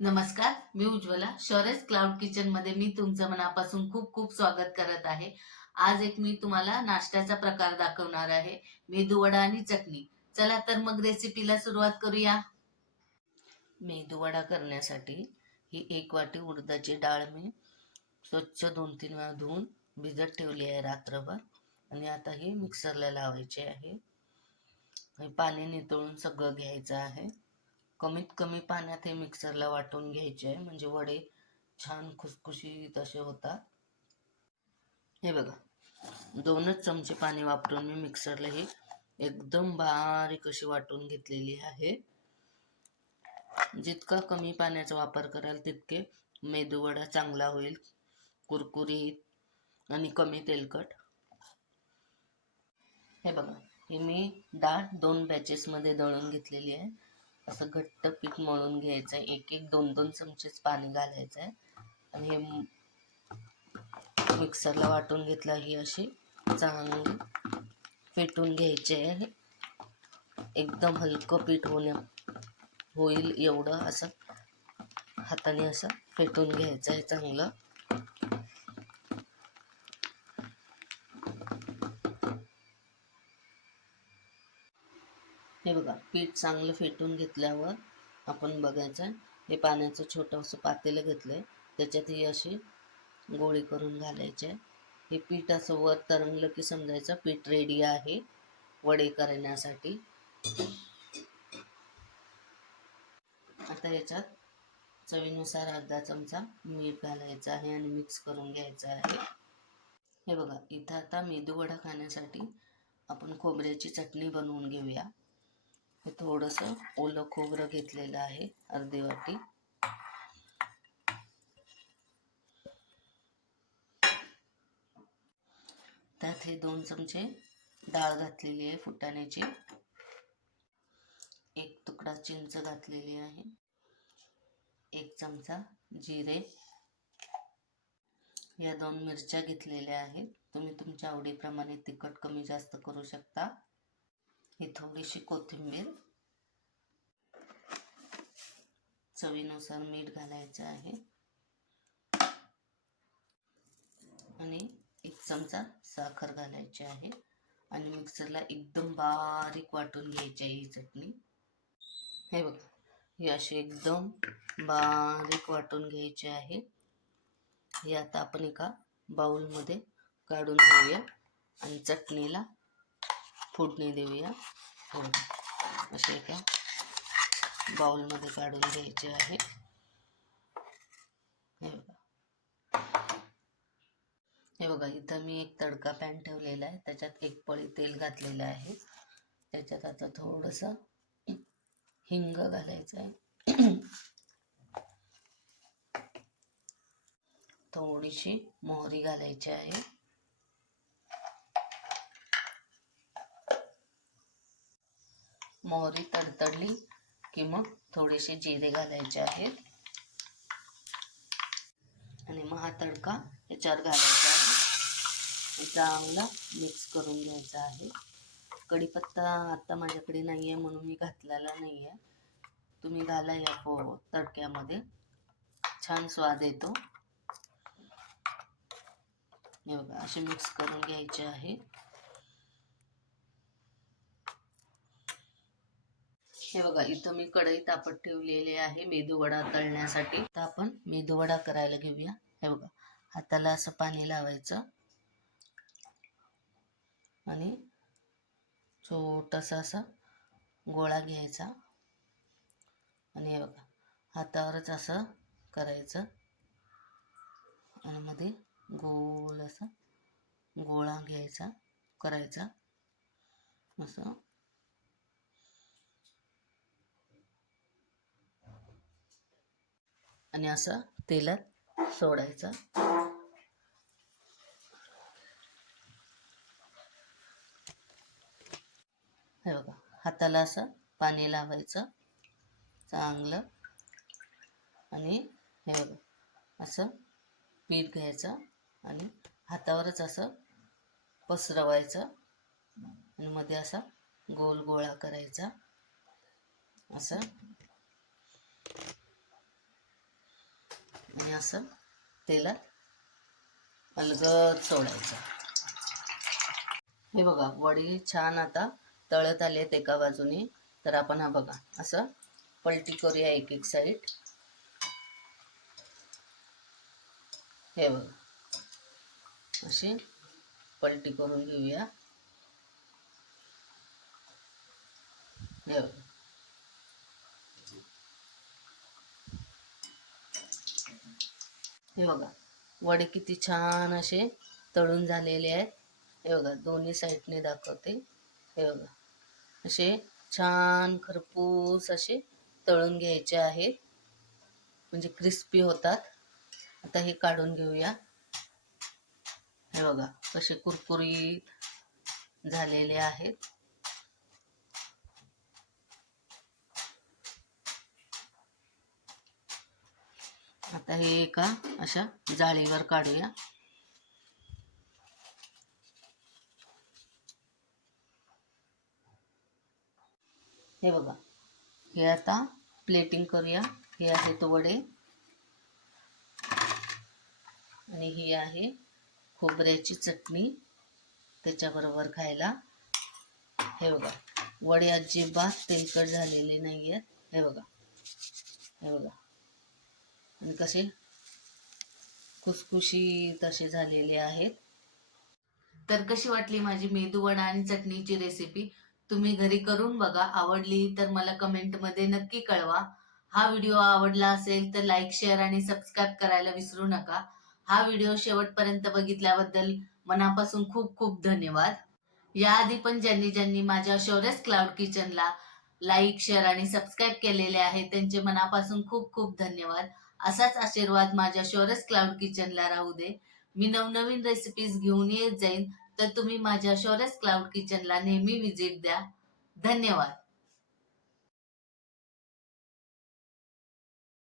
नमस्कार, मी Ujjwala. शौर्यस cloud kitchen मध्ये मी तुमचं मनापासून खूप खूप स्वागत करत आहे. आज मी तुम्हाला नाश्त्याचा प्रकार दाखवणार आहे. मेदूवडा आणि चटणी. चला तर मग रेसिपीला सुरुवात करूया. मेदूवडा करण्यासाठी ही 1 वाटी उडदाची डाळ मी स्वच्छ 2-3 वेळा धुवून भिजत ठेवली आहे रात्रभर. आणि आता ही मिक्सरला लावायची आहे. पाणी नितळून सगळं घ्यायचं आहे. कमीत कमी पाण्यात हे मिक्सरला वाटून घ्यायचे आहे, म्हणजे वडे छान खुसखुशीत असे होतात. हे बघा, 2च चमचे पाणी वापरून मी मिक्सरला ही एकदम बारीक अशी वाटून घेतलेली आहे. जितका कमी पाण्याचा वापर कराल तितके मेदूवडा चांगला होईल, कुरकुरीत आणि कमी तेलकट. हे बघा, हे मी डाळ 2 बॅचेसमध्ये दळून घेतलेली आहे. असं घट्ट पीठ मळून घ्यायचं आहे. 1-2 चमचेच पाणी घालायचं आहे आणि हे मिक्सरला वाटून घेतलं. ही अशी चांगली फेटून घ्यायची आहे. एकदम हलकं पीठ होईल एवढं असं हाताने असं फेटून घ्यायचं आहे चांगलं. हे बघा, पीठ चांगलं फेटून घेतल्यावर आपण बघायचं, हे पाण्याचं छोटंसं पातेलं घेतलंय, त्याच्यात ही अशी गोळी करून घालायचे. हे पीठ असं वर तरंगलं की समजायचं पीठ रेडी आहे वडे करण्यासाठी. आता याच्यात चवीनुसार अर्धा चमचा मीठ घालायचं आहे आणि मिक्स करून घ्यायचं आहे. हे बघा, इथं आता मेदूवडा खाण्यासाठी आपण खोबऱ्याची चटणी बनवून घेऊया. हे थोडंसं ओलं खोबरं घेतलेलं आहे, अर्धी वाटी. त्यात हे 2 चमचे डाळ घातलेली आहे फुटाण्याची. 1 तुकडा चिंच घातलेली आहे. 1 चमचा जिरे. या 2 मिरच्या घेतलेल्या आहेत. तुम्ही तुमच्या आवडीप्रमाणे तिखट कमी जास्त करू शकता. ही थोडीशी कोथिंबीर. चवीनुसार मीठ घालायचं आहे आणि 1 चमचा साखर घालायची आहे आणि मिक्सरला एकदम बारीक वाटून घ्यायची आहे ही चटणी. हे बघा, ही अशी एकदम बारीक वाटून घ्यायची आहे. हे आता आपण एका बाउलमध्ये काढून घेऊया आणि चटणीला फोडणी देऊया. असे एका बाउलमध्ये काढून घ्यायचे आहे. हे बघा, इथं मी एक तडका पॅन ठेवलेला आहे. त्याच्यात 1 पळी तेल घातलेलं आहे. त्याच्यात आता थोडंसं हिंग घालायचं आहे. थोडीशी मोहरी घालायची आहे. मोहरी तडतडली की मग थोडेसे जिरे घालायचे आहेत आणि मग हा तडका याच्यावर घालायचा आहे. चांगला मिक्स करून घ्यायचा आहे. कढीपत्ता आता माझ्याकडे नाही आहे म्हणून मी घातलेला नाही आहे. तुम्ही घाला या तडक्यामध्ये, छान स्वाद येतो. हे बघा, असे मिक्स करून घ्यायचे आहे. हे बघा, इथं मी कढई तापत ठेवलेली आहे मेदूवडा तळण्यासाठी. आता आपण मेदूवडा करायला घेऊया. हे बघा, हाताला असं पाणी लावायचं आणि छोटासा असा गोळा घ्यायचा आणि हे बघा, हातावरच असं करायचं आणि मध्ये गोल असा गोळा घ्यायचा, करायचा असं. आणि असं तेलात सोडायचं. हे बघा, हाताला असं पाणी लावायचं चांगलं आणि हे बघा, असं पीठ घ्यायचं आणि हातावरच असं पसरवायचं आणि मध्ये असा गोल गोळा करायचा असं. आणि असं तेलात अलगद सोडायचं. हे बघा वडी छान आता तळत आले आहेत एका बाजूने. तर आपण हा बघा असं पलटी करूया एक एक साईड. हे बघा अशी पलटी करून घेऊया. हे बघा हे बघा वडे किती छान असे तळून झालेले आहेत. हे बघा दोन्ही साईडने दाखवते. हे बघा असे छान खरपूस असे तळून घ्यायचे आहेत, म्हणजे क्रिस्पी होतात. आता हे काढून घेऊया. हे बघा कसे कुरकुरीत झालेले आहेत. आता हे एका अशा जाळीवर काढूया. हे बघा हे आता प्लेटिंग करूया. हे आहेत वडे आणि ही आहे खोबऱ्याची चटणी त्याच्याबरोबर खायला. हे बघा वडे अजिबात तेलकट झालेले नाही आहेत. हे बघा हे बघा आणि कसे खुसखुशीत असे झालेले आहेत. तर कशी वाटली माझी मेदूवडा आणि चटणीची रेसिपी? तुम्ही घरी करून बघा. आवडली तर मला कमेंटमध्ये नक्की कळवा. हा व्हिडिओ आवडला असेल तर लाईक, शेअर आणि सबस्क्राईब करायला विसरू नका. हा व्हिडिओ शेवटपर्यंत बघितल्याबद्दल मनापासून खूप खूप धन्यवाद. याआधी पण ज्यांनी ज्यांनी माझ्या शौर्यस क्लाउड किचनला लाईक, शेअर आणि सबस्क्राईब केलेले आहे त्यांचे मनापासून खूप खूप धन्यवाद. असाच आशीर्वाद माझ्या शौर्यस क्लाउड किचनला राहू दे. मी नवनवीन रेसिपीज घेऊन येत जाईन, तर तुम्ही माझ्या शौर्यस क्लाउड किचनला नेहमी व्हिजिट द्या. धन्यवाद.